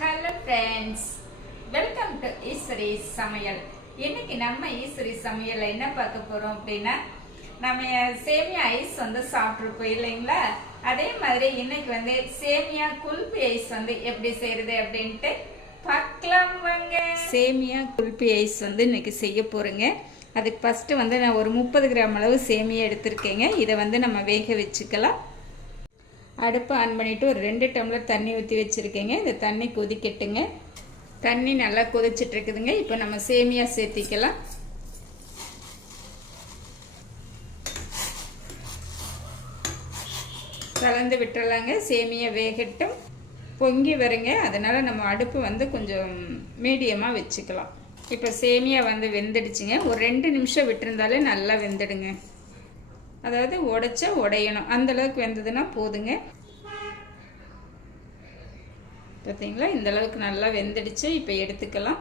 Hello friends welcome to Eswari சமையல் இன்னைக்கு நம்ம ஈஸ்வரி சமையலில் என்ன பார்க்க போகிறோம் அப்படின்னா நம்ம சேமியா ஐஸ் வந்து சாப்பிட்ருப்போம் இல்லைங்களா? அதே மாதிரி இன்னைக்கு வந்து சேமியா குல்பி ஐஸ் வந்து எப்படி செய்யறது அப்படின்ட்டு பார்க்கலாம் வாங்க. சேமியா குல்பி ஐஸ் வந்து இன்னைக்கு செய்ய போகிறேங்க அதுக்கு ஃபஸ்ட்டு வந்து நான் ஒரு முப்பது கிராம் அளவு சேமியா எடுத்திருக்கேங்க. இதை வந்து நம்ம வேக வச்சுக்கலாம். அடுப்பை ஆன் பண்ணிவிட்டு ஒரு ரெண்டு டம்ளர் தண்ணி ஊற்றி வச்சுருக்கேங்க. இந்த தண்ணி கொதிக்கட்டுங்க. தண்ணி நல்லா கொதிச்சிட்ருக்குதுங்க. இப்போ நம்ம சேமியா சேர்த்திக்கலாம். கலந்து விட்டுறலாங்க. சேமியா வேகட்டும். பொங்கி வருங்க. அதனால் நம்ம அடுப்பு வந்து கொஞ்சம் மீடியமாக வச்சுக்கலாம். இப்போ சேமியா வந்து வெந்துடுச்சுங்க. ஒரு ரெண்டு நிமிஷம் விட்டுருந்தாலே நல்லா வெந்துடுங்க. அதாவது உடைச்சா உடையணும். அந்தளவுக்கு வெந்ததுன்னா போதுங்க. பார்த்தீங்களா இந்த அளவுக்கு நல்லா வெந்துடுச்சு. இப்போ எடுத்துக்கலாம்.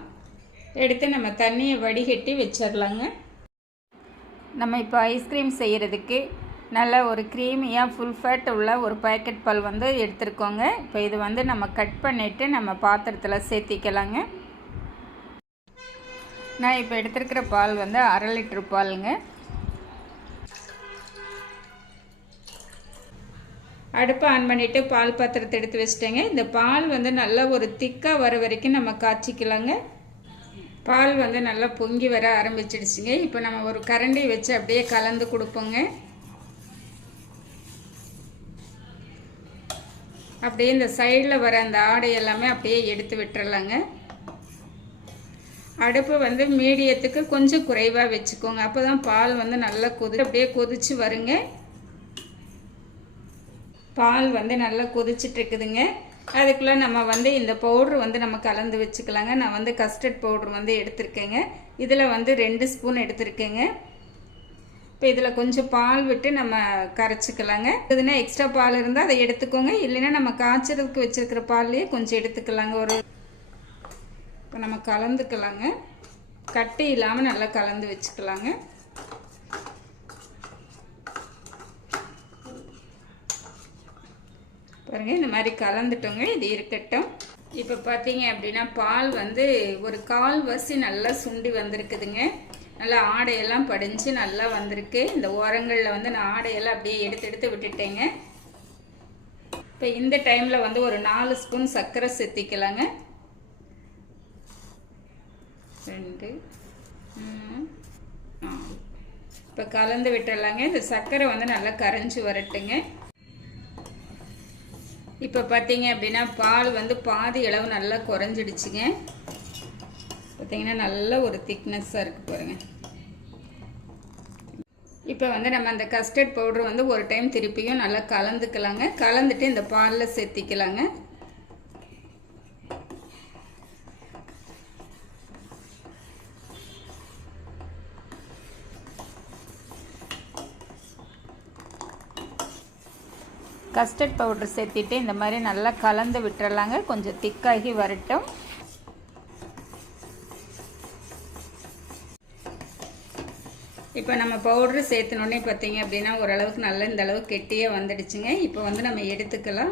எடுத்து நம்ம தண்ணியை வடிகட்டி வச்சிடலாங்க நம்ம இப்போ ஐஸ்கிரீம் செய்கிறதுக்கு நல்ல ஒரு க்ரீமியாக ஃபுல் ஃபேட் உள்ள ஒரு பேக்கெட் பால் வந்து எடுத்துருக்கோங்க. இப்போ இது வந்து நம்ம கட் பண்ணிவிட்டு நம்ம பாத்திரத்தில் சேர்த்திக்கலாங்க. நான் இப்போ எடுத்துருக்கிற பால் வந்து அரை லிட்ரு பாலுங்க. அடுப்பை ஆன் பண்ணிவிட்டு பால் பாத்திரத்தை எடுத்து வச்சிட்டேங்க. இந்த பால் வந்து நல்லா ஒரு திக்காக வர வரைக்கும் நம்ம காய்ச்சிக்கலாங்க. பால் வந்து நல்லா பொங்கி வர ஆரம்பிச்சிடுச்சுங்க. இப்போ நம்ம ஒரு கரண்டி வச்சு அப்படியே கலந்து கொடுப்போங்க. அப்படியே இந்த சைடில் வர அந்த ஆடை எல்லாமே அப்படியே எடுத்து விட்டுறலாங்க. அடுப்பு வந்து மீடியத்துக்கு கொஞ்சம் குறைவாக வச்சுக்கோங்க. அப்போ தான் பால் வந்து நல்லா கொதி அப்படியே கொதிச்சு வருங்க. பால் வந்து நல்லா கொதிச்சுட்டு இருக்குதுங்க அதுக்குள்ளே நம்ம வந்து இந்த பவுட்ரு வந்து நம்ம கலந்து வச்சுக்கலாங்க. நான் வந்து கஸ்டர்ட் பவுட்ரு வந்து எடுத்திருக்கேங்க. இதில் வந்து ரெண்டு ஸ்பூன் எடுத்திருக்கேங்க. இப்போ இதில் கொஞ்சம் பால் விட்டு நம்ம கரைச்சிக்கலாங்க. இதுனா எக்ஸ்ட்ரா பால் இருந்தால் அதை எடுத்துக்கோங்க. இல்லைன்னா நம்ம காய்ச்சறதுக்கு வச்சுருக்கிற பால்லையே கொஞ்சம் எடுத்துக்கலாங்க. ஒரு இப்போ நம்ம கலந்துக்கலாங்க. கட்டி இல்லாமல் நல்லா கலந்து வச்சுக்கலாங்க. பாருங்கள் இந்த மாதிரி கலந்துட்டோங்க இது இருக்கட்டும். இப்போ பார்த்தீங்க அப்படின்னா பால் வந்து ஒரு கால் வசி நல்லா சுண்டி வந்திருக்குதுங்க. நல்லா ஆடையெல்லாம் படிஞ்சு நல்லா வந்திருக்கு. இந்த ஓரங்களில் வந்து நான் ஆடையெல்லாம் அப்படியே எடுத்து எடுத்து விட்டுட்டேங்க. இப்போ இந்த டைமில் வந்து ஒரு நாலு ஸ்பூன் சர்க்கரை சேர்த்திக்கலாங்க. ரெண்டு மூணு இப்போ கலந்து விட்டுடலாங்க. இந்த சர்க்கரை வந்து நல்லா கரைஞ்சி வரட்டுங்க. இப்போ பார்த்தீங்க அப்படின்னா பால் வந்து பாதி அளவு நல்லா குறைஞ்சிடுச்சுங்க. பார்த்தீங்கன்னா நல்ல ஒரு திக்னஸ்ஸாக இருக்குது பாருங்கள் இப்போ வந்து நம்ம அந்த கஸ்டர்ட் பவுடர் வந்து ஒரு டைம் திருப்பியும் நல்லா கலந்துக்கலாங்க. கலந்துட்டு இந்த பாலில் சேர்த்திக்கலாங்க. கஸ்டர்ட் பவுடர் சேர்த்திட்டு இந்த மாதிரி நல்லா கலந்து விட்டுறலாங்க. கொஞ்சம் திக்காகி வரட்டும். இப்போ நம்ம பவுட்ரு சேர்த்தனோடனே பார்த்தீங்க அப்படின்னா ஓரளவுக்கு நல்ல இந்த அளவுக்கு கெட்டியே வந்துடுச்சுங்க. இப்போ வந்து நம்ம எடுத்துக்கலாம்.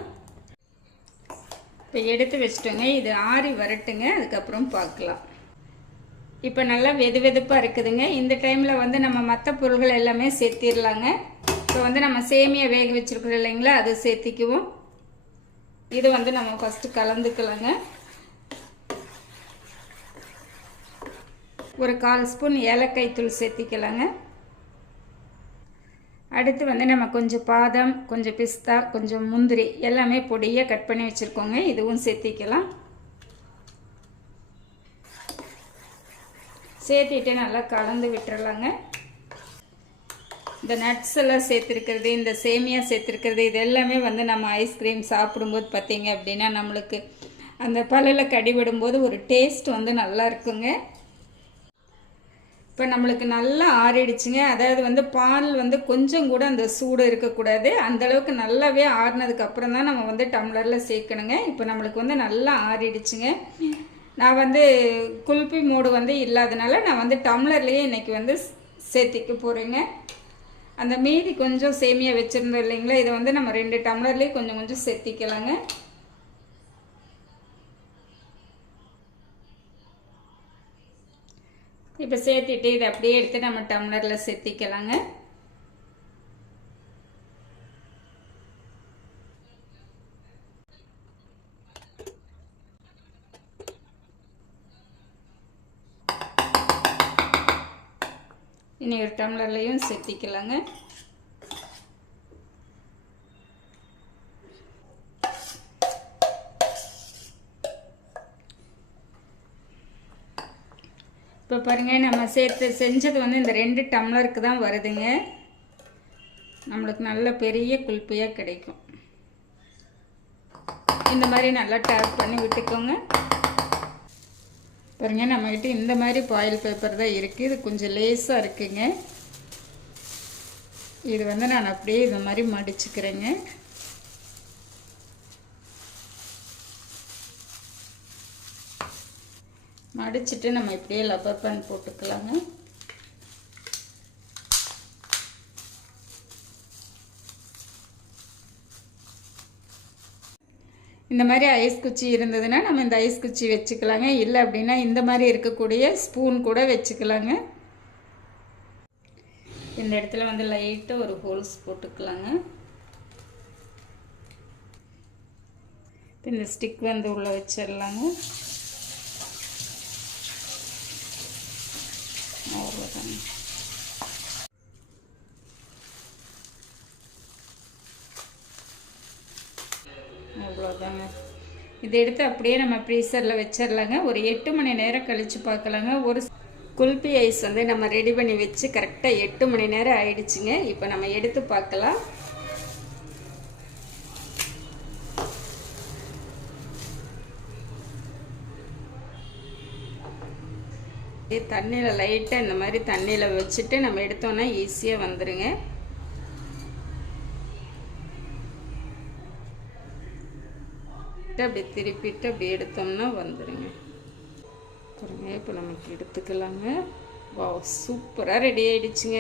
இப்போ எடுத்து வச்சிட்டோங்க. இது ஆறி வரட்டுங்க. அதுக்கப்புறம் பார்க்கலாம். இப்போ நல்லா வெது வெதுப்பாக இருக்குதுங்க. இந்த டைமில் வந்து நம்ம மற்ற பொருள்கள் எல்லாமே சேர்த்திடலாங்க. இப்போ வந்து நம்ம சேமியை வேக வச்சுருக்கிறோம் இல்லைங்களா அதை சேர்த்திக்குவோம். இது வந்து நம்ம ஃபஸ்ட்டு கலந்துக்கலாங்க. ஒரு கால் ஸ்பூன் ஏலக்காய் தூள் சேர்த்திக்கலாங்க. அடுத்து வந்து நம்ம கொஞ்சம் பாதாம் கொஞ்சம் பிஸ்தா கொஞ்சம் முந்திரி எல்லாமே பொடியாக கட் பண்ணி வச்சுருக்கோங்க. இதுவும் சேர்த்திக்கலாம். சேர்த்திட்டு நல்லா கலந்து விட்டுறலாங்க. இந்த நட்ஸ் எல்லாம் சேர்த்துருக்கிறது இந்த சேமியா சேர்த்துருக்கிறது இது எல்லாமே வந்து நம்ம ஐஸ்கிரீம் சாப்பிடும்போது பார்த்தீங்க அப்படின்னா நம்மளுக்கு அந்த பல்லில் கடிவிடும்போது ஒரு டேஸ்ட் வந்து நல்லா இருக்குங்க. இப்போ நம்மளுக்கு நல்லா ஆறிடுச்சுங்க. அதாவது வந்து பால் வந்து கொஞ்சம் கூட அந்த சூடு இருக்கக்கூடாது. அந்தளவுக்கு நல்லாவே ஆறினதுக்கப்புறம் தான் நம்ம வந்து டம்ளரில் சேர்க்கணுங்க. இப்போ நம்மளுக்கு வந்து நல்லா ஆறிடுச்சுங்க. நான் வந்து குல்பி மூடு வந்து இல்லாதனால நான் வந்து டம்ளர்லேயே இன்றைக்கி வந்து சேர்த்திக்க போகிறேங்க அந்த மீதி கொஞ்சம் சேமியா வச்சுருந்தோம் இல்லைங்களா? இதை வந்து நம்ம ரெண்டு டம்ளர்லேயே கொஞ்சம் கொஞ்சம் செத்திக்கலாங்க. இப்போ சேர்த்துட்டு இதை அப்படியே எடுத்து நம்ம டம்ளரில் செத்திக்கலாங்க. இனி ஒரு டம்ளர்லையும் சேர்த்திக்கலாங்க இப்போ பாருங்கள் நம்ம சேர்த்து செஞ்சது வந்து இந்த ரெண்டு டம்ளருக்கு தான் வருதுங்க. நம்மளுக்கு நல்ல பெரிய குல்பியாக கிடைக்கும். இந்த மாதிரி நல்லா டேப் பண்ணி விட்டுக்கோங்க. பாருங்க நம்மக்கிட்ட இந்த மாதிரி பாயில் பேப்பர் தான் இருக்குது இது கொஞ்சம் லேஸாக இருக்குங்க. இது வந்து நான் அப்படியே இந்த மாதிரி மடிச்சுக்கிறேங்க. மடிச்சுட்டு நம்ம இப்படியே லப்பர் பேன் போட்டுக்கலாங்க. இந்த மாதிரி ஐஸ் குச்சி இருந்ததுன்னா நம்ம இந்த ஐஸ் குச்சி வச்சுக்கலாங்க. இல்லை அப்படின்னா இந்த மாதிரி இருக்கக்கூடிய ஸ்பூன் கூட வச்சுக்கலாங்க. இந்த இடத்துல வந்து லைட்டாக ஒரு ஹோல்ஸ் போட்டுக்கலாங்க. இந்த ஸ்டிக் வந்து உள்ளே வச்சிடலாங்க. அவ்வளோதாங்க இதை எடுத்து அப்படியே நம்ம ஃப்ரீசரில் வச்சிடலாங்க ஒரு எட்டு மணி நேரம் கழித்து பார்க்கலாங்க. ஒரு குல்பி ஐஸ் வந்து நம்ம ரெடி பண்ணி வச்சு கரெக்டாக எட்டு மணி நேரம் ஆயிடுச்சுங்க. இப்போ நம்ம எடுத்து பார்க்கலாம். தண்ணியில் லைட்டாக இந்த மாதிரி தண்ணியில் வச்சுட்டு நம்ம எடுத்தோன்னா ஈஸியாக வந்துடுங்க அப்படி திருப்பிட்டு அப்படி எடுத்தோம்னா வந்துடுங்க பாருங்க இப்போ நமக்கு எடுத்துக்கலாங்க. வா சூப்பராக ரெடி ஆகிடுச்சுங்க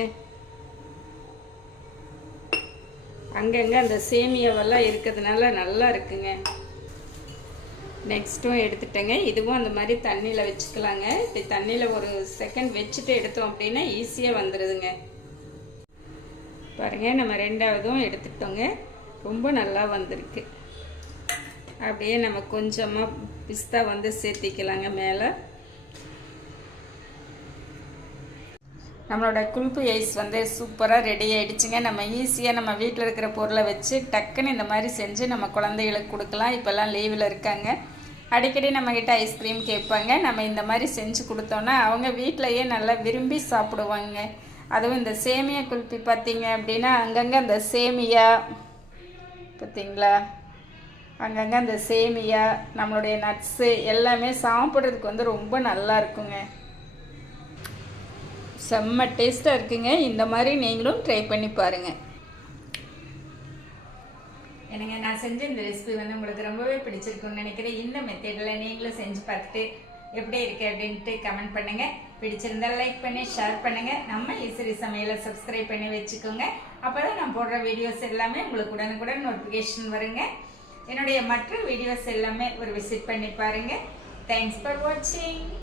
அங்கங்கே அந்த சேமியாவெல்லாம் இருக்கிறதுனால நல்லா இருக்குங்க. நெக்ஸ்ட்டும் எடுத்துட்டேங்க. இதுவும் அந்த மாதிரி தண்ணியில் வச்சுக்கலாங்க. இப்படி தண்ணியில் ஒரு செகண்ட் வச்சுட்டு எடுத்தோம் அப்படின்னா ஈஸியாக வந்துடுதுங்க பாருங்கள் நம்ம ரெண்டாவதும் எடுத்துட்டோங்க ரொம்ப நல்லா வந்திருக்கு. அப்படியே நம்ம கொஞ்சமாக பிஸ்தா வந்து சேர்த்திக்கலாங்க மேலே. நம்மளோட குல்பி ஐஸ் வந்து சூப்பராக ரெடி ஆகிடுச்சுங்க நம்ம ஈஸியாக நம்ம வீட்டில் இருக்கிற பொருளை வச்சு டக்குன்னு இந்த மாதிரி செஞ்சு நம்ம குழந்தைகளுக்கு கொடுக்கலாம். இப்போல்லாம் லீவில் இருக்காங்க. அடிக்கடி நம்மக்கிட்ட ஐஸ்கிரீம் கேட்பாங்க. நம்ம இந்த மாதிரி செஞ்சு கொடுத்தோன்னா அவங்க வீட்டிலையே நல்லா விரும்பி சாப்பிடுவாங்க. அதுவும் இந்த சேமியா குல்பி பார்த்தீங்க அப்படின்னா அங்கங்கே அந்த சேமியா பார்த்தீங்களா அங்கங்கே அந்த சேமியா நம்மளுடைய நட்ஸு எல்லாமே சாப்பிட்றதுக்கு வந்து ரொம்ப நல்லா இருக்குங்க. செம்ம டேஸ்ட்டாக இருக்குங்க. இந்த மாதிரி நீங்களும் ட்ரை பண்ணி பாருங்கள் எனக்கு நான் செஞ்ச இந்த ரெசிபி வந்து உங்களுக்கு ரொம்பவே பிடிச்சிருக்குன்னு நினைக்கிறேன். இந்த மெத்தேடில் நீங்களும் செஞ்சு பார்த்துட்டு எப்படி இருக்கு அப்படின்ட்டு கமெண்ட் பண்ணுங்க. பிடிச்சிருந்தா லைக் பண்ணி ஷேர் பண்ணுங்க. நம்ம இசிறி சமையலை சப்ஸ்கிரைப் பண்ணி வச்சுக்கோங்க. அப்போதான் நான் போடுற வீடியோஸ் எல்லாமே உங்களுக்கு உடனுக்குடன் நோட்டிஃபிகேஷன் வருங்க. என்னுடைய மற்ற வீடியோஸ் எல்லாமே ஒரு விசிட் பண்ணி பாருங்கள் தேங்க்ஸ் ஃபார் வாட்சிங்